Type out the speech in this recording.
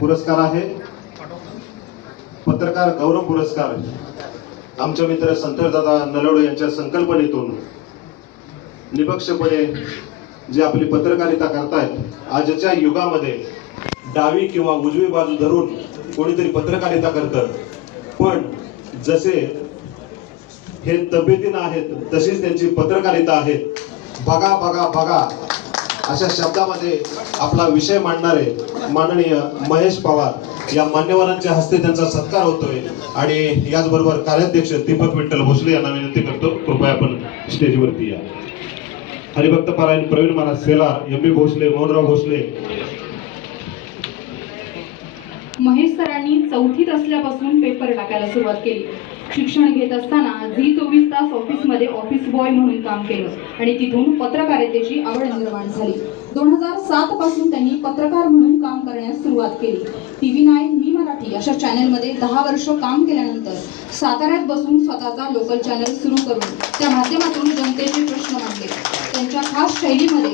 पुरस्कार आहे. पत्रकार गौरव पुरस्कार. आमच्या मित्र संतरदादा नलवडे यांच्या संकल्पनेतून निपक्षपणे जे आपली पत्रकारिता करतायत आजच्या युगामध्ये डावी किंवा उजवी बाजू धरून कोणीतरी पत्रकारिता करतं. पण जसे हे तब्येतीनं आहेत तशीच त्यांची पत्रकारिता आहे बघा बघा बघा. अशा शब्दामध्ये आपला विषय मांडणारे माननीय महेश पवार या मान्यवरांच्या हस्ते त्यांचा सत्कार होतोय. आणि याचबरोबर कार्याध्यक्ष दीपक विठ्ठल भोसले यांना विनंती करतो कृपया आपण स्टेजवरती या. हरिभक्त पारायण प्रवीण महाराज सेलार एम बी भोसले मोहनराव भोसले. महेश सरांनी चौथीत असल्यापासून पेपर टाकायला सुरुवात केली. शिक्षण घेत असताना झी चोवीस तास ऑफिसमध्ये ऑफिस बॉय म्हणून काम केलं. आणि तिथून पत्रकारितेची आवड निर्माण झाली. दोन हजार सात पासून त्यांनी पत्रकार म्हणून काम करण्यास सुरुवात केली. T V nine Mi Marathi अशा चॅनेलमध्ये दहा वर्ष काम केल्यानंतर साताऱ्यात बसून स्वतःचा लोकल चॅनल सुरू करून त्या माध्यमातून जनतेचे प्रश्न मांडले. त्यांच्या खास शैलीमध्ये